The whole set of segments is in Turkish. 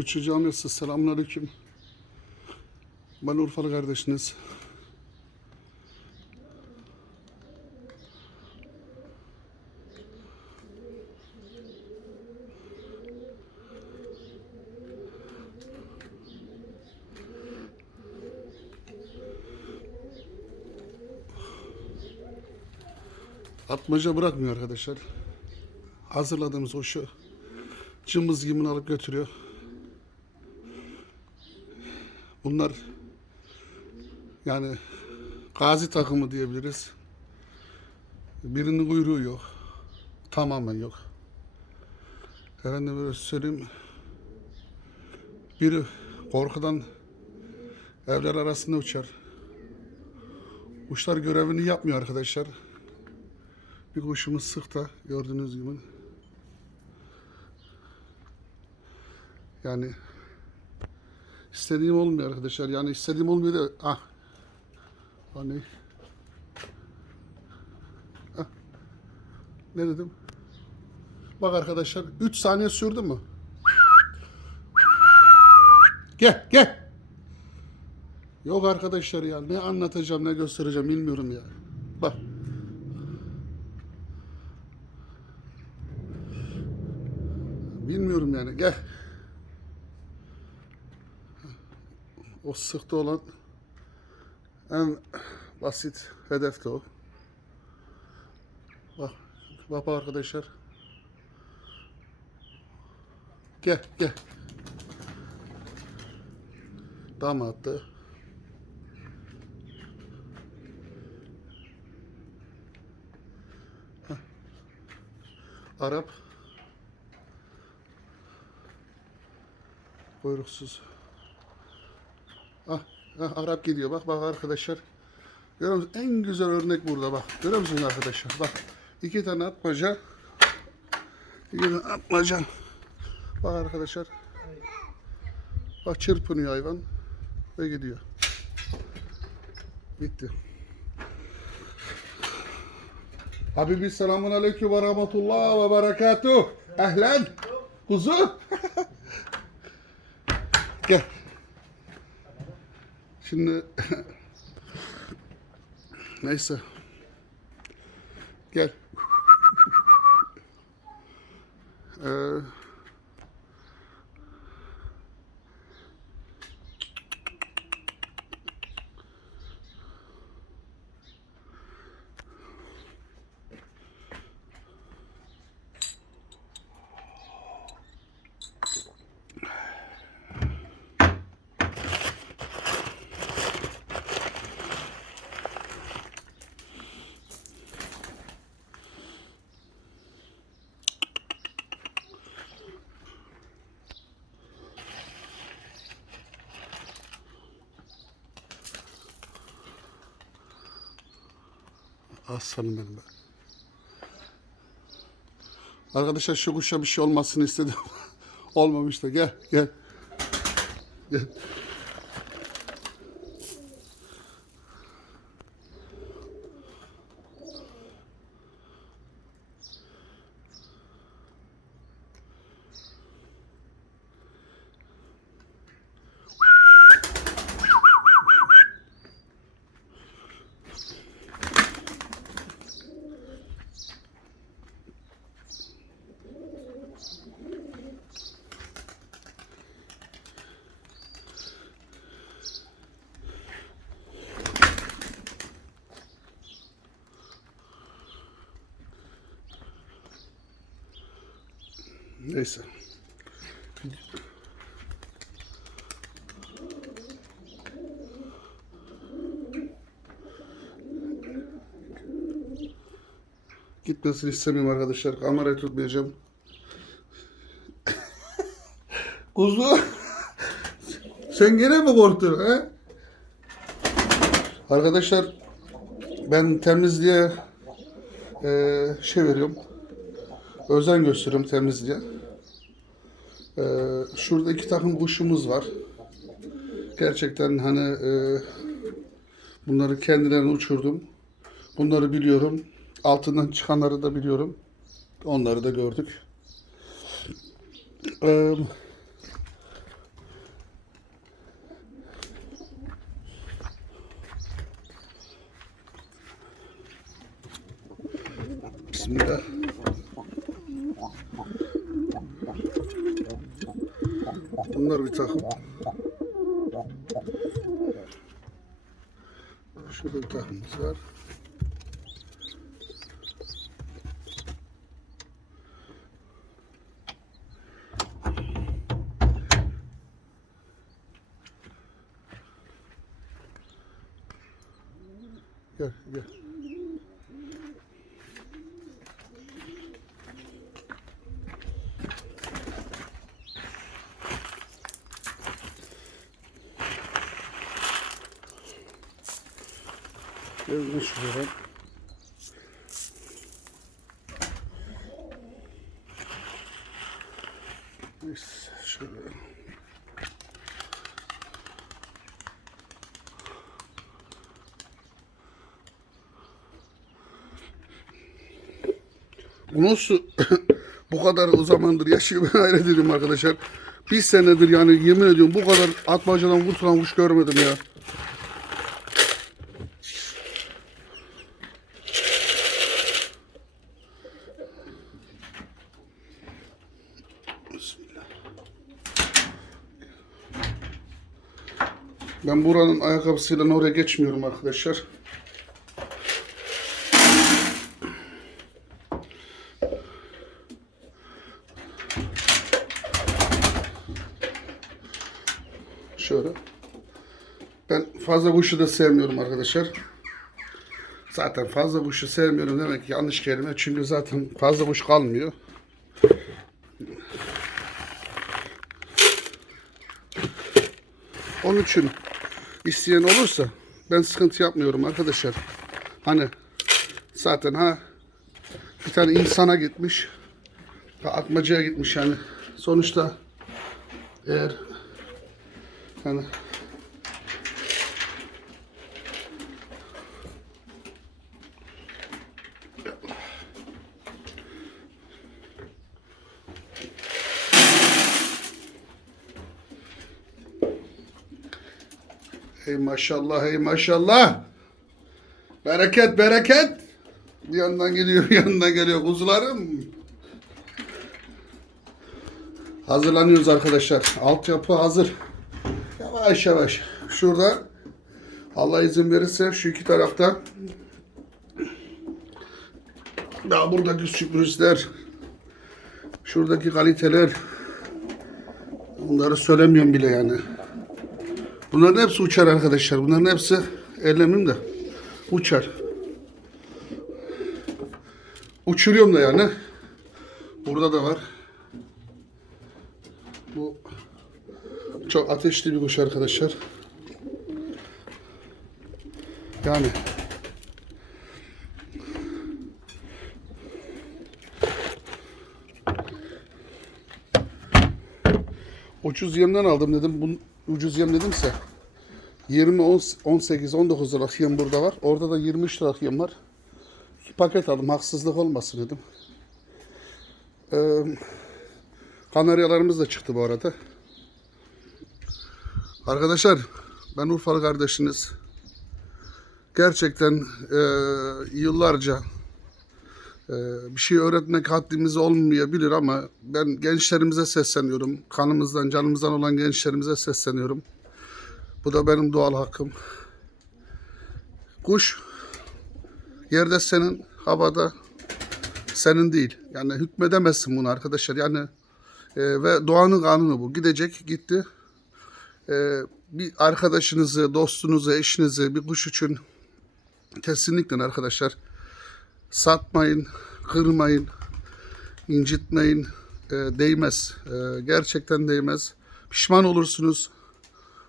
Kuşçu Camiası selamünaleyküm. Ben Urfalı kardeşiniz. Atmaca bırakmıyor arkadaşlar. Hazırladığımız o şu cımbız gibi alıp götürüyor. Bunlar yani gazi takımı diyebiliriz. Birinin kuyruğu yok. Tamamen yok. Efendim böyle söyleyeyim. Biri korkudan evler arasında uçar. Kuşlar görevini yapmıyor arkadaşlar. Bir kuşumuz sıkta gördüğünüz gibi. Yani istediğim olmuyor arkadaşlar. Yani istediğim olmuyor da ah. Hani ah. Ne dedim? Bak arkadaşlar 3 saniye sürdü mü? Gel gel. Yok arkadaşlar ya ne anlatacağım ne göstereceğim bilmiyorum ya. Bak. Bilmiyorum yani gel. O sıkta olan en basit hedef de o. Bak, bak arkadaşlar. Gel, gel. Dam attı. Heh. Arap. Kuyruksuz. Ah, ah, Arap gidiyor. Bak bak arkadaşlar. Görüyor musunuz? En güzel örnek burada bak. Görüyor musunuz arkadaşlar? Bak. iki tane atmaca. İki tane atmaca. Bak arkadaşlar. Bak çırpınıyor hayvan. Ve gidiyor. Bitti. Habibi selamun aleyküm ve rahmetullah ve berekatuh. Ehlen. Kuzu. Gel. Şimdi neyse. Gel. Ee, Aslanım benim be. Arkadaşlar şu kuşa bir şey olmasını istedim. Olmamış da gel gel. Gel. Neyse. Gitmesini istemiyorum arkadaşlar. Kamerayı tutmayacağım. Kuzu. Sen gene mi korktun he? Arkadaşlar ben temizliğe eee şey veriyorum. Özen gösteriyorum temizliğe. Eee şurada iki takım kuşumuz var. Gerçekten hani eee, bunları kendilerine uçurdum. Bunları biliyorum. Altından çıkanları da biliyorum. Onları da gördük. Eee Bunlar bir takım. Şurada bir takımımız var. Gel gel. Gel şuraya. Neyse şöyle. Bu nasıl bu kadar o zamandır yaşıyor ben hayret ediyorum arkadaşlar. Bir senedir yani yemin ediyorum bu kadar atmacadan kurtulan kuş görmedim ya. Buranın ayakkabısıyla oraya geçmiyorum arkadaşlar. Şöyle. Ben fazla kuşu da sevmiyorum arkadaşlar. Zaten fazla kuşu sevmiyorum demek ki yanlış kelime. Çünkü zaten fazla kuş kalmıyor. Onun için isteyen olursa ben sıkıntı yapmıyorum arkadaşlar. Hani zaten ha bir tane insana gitmiş. Atmacaya gitmiş yani. Sonuçta eğer hani Hey maşallah, hey maşallah. Bereket, bereket. Bir yandan geliyor, bir yandan geliyor kuzularım. Hazırlanıyoruz arkadaşlar. Altyapı hazır. Yavaş yavaş. Şurada Allah izin verirse şu iki tarafta daha buradaki sürprizler şuradaki kaliteler bunları söylemiyorum bile yani. Bunların hepsi uçar arkadaşlar. Bunların hepsi ellemim de uçar. Uçuruyorum da yani. Burada da var. Bu çok ateşli bir kuş arkadaşlar. Yani ucuz yemden aldım dedim. Bu ucuz yem dedimse 20, 10, 18, 19 liralık yem burada var. Orada da 23 liralık yem var. İki paket aldım. Haksızlık olmasın dedim. Ee, kanaryalarımız da çıktı bu arada. Arkadaşlar ben Urfalı kardeşiniz. Gerçekten e, yıllarca bir şey öğretmek haddimiz olmayabilir ama ben gençlerimize sesleniyorum. Kanımızdan, canımızdan olan gençlerimize sesleniyorum. Bu da benim doğal hakkım. Kuş yerde senin, havada senin değil. Yani hükmedemezsin bunu arkadaşlar. Yani e, ve doğanın kanunu bu. Gidecek, gitti. E, bir arkadaşınızı, dostunuzu, eşinizi bir kuş için kesinlikle arkadaşlar satmayın, kırmayın, incitmeyin. E, değmez. E, gerçekten değmez. Pişman olursunuz.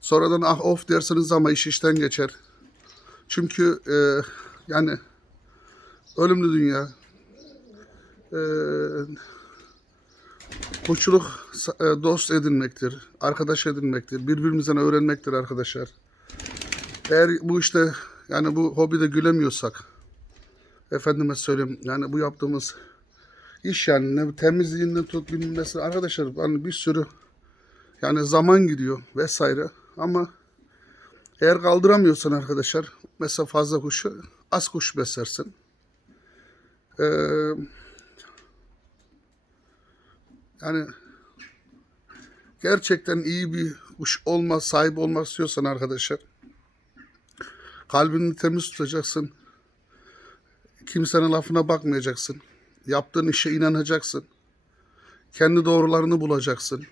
Sonradan ah of dersiniz ama iş işten geçer. Çünkü e, yani ölümlü dünya. E, Koçuluk e, dost edinmektir, arkadaş edinmektir, birbirimizden öğrenmektir arkadaşlar. Eğer bu işte yani bu hobide gülemiyorsak, efendime söyleyeyim yani bu yaptığımız iş yani ne temizliğinden tut bilmem nesi arkadaşlar hani bir sürü yani zaman gidiyor vesaire ama eğer kaldıramıyorsan arkadaşlar mesela fazla kuşu az kuş beslersin. Ee, yani gerçekten iyi bir kuş olma, sahip olmak istiyorsan arkadaşlar kalbini temiz tutacaksın. Kimsenin lafına bakmayacaksın. Yaptığın işe inanacaksın. Kendi doğrularını bulacaksın.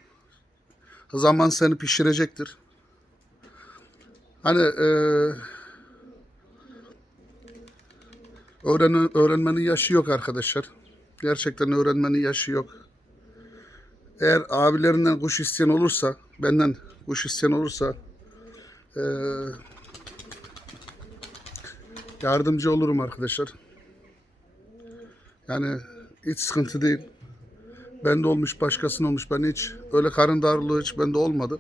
Zaman seni pişirecektir. Hani e, öğren, öğrenmenin yaşı yok arkadaşlar. Gerçekten öğrenmenin yaşı yok. Eğer abilerinden kuş isteyen olursa, benden kuş isteyen olursa e, yardımcı olurum arkadaşlar. Yani hiç sıkıntı değil. Bende olmuş, başkasının olmuş. Ben hiç öyle karın darlığı hiç bende olmadı.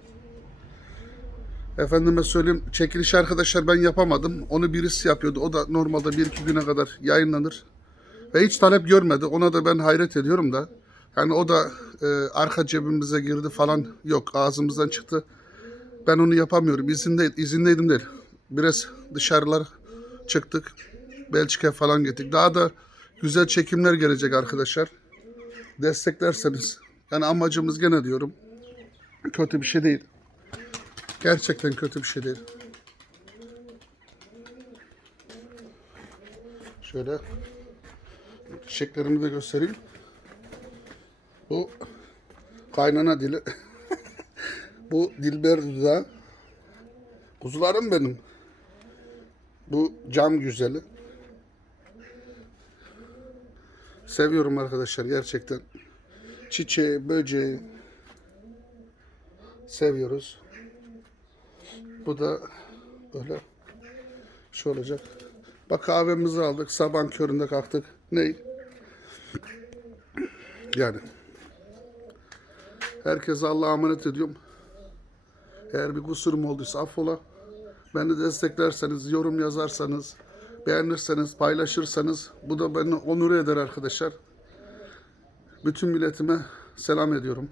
Efendime söyleyeyim çekiliş arkadaşlar ben yapamadım. Onu birisi yapıyordu. O da normalde bir iki güne kadar yayınlanır. Ve hiç talep görmedi. Ona da ben hayret ediyorum da. Yani o da e, arka cebimize girdi falan yok. Ağzımızdan çıktı. Ben onu yapamıyorum. İzinde, izinleydim değil. Biraz dışarılar çıktık. Belçika falan gittik. Daha da güzel çekimler gelecek arkadaşlar. Desteklerseniz. Yani amacımız gene diyorum. Kötü bir şey değil. Gerçekten kötü bir şey değil. Şöyle çiçeklerimi de göstereyim. Bu kaynana dili. Bu Dilber dudağı. Kuzularım benim. Bu cam güzeli. Seviyorum arkadaşlar gerçekten. Çiçeği, böceği seviyoruz. Bu da böyle şu olacak. Bak kahvemizi aldık. Sabah köründe kalktık. Ney? Yani. Herkese Allah'a emanet ediyorum. Eğer bir kusurum olduysa affola. Beni desteklerseniz, yorum yazarsanız, beğenirseniz, paylaşırsanız bu da beni onur eder arkadaşlar. Bütün milletime selam ediyorum.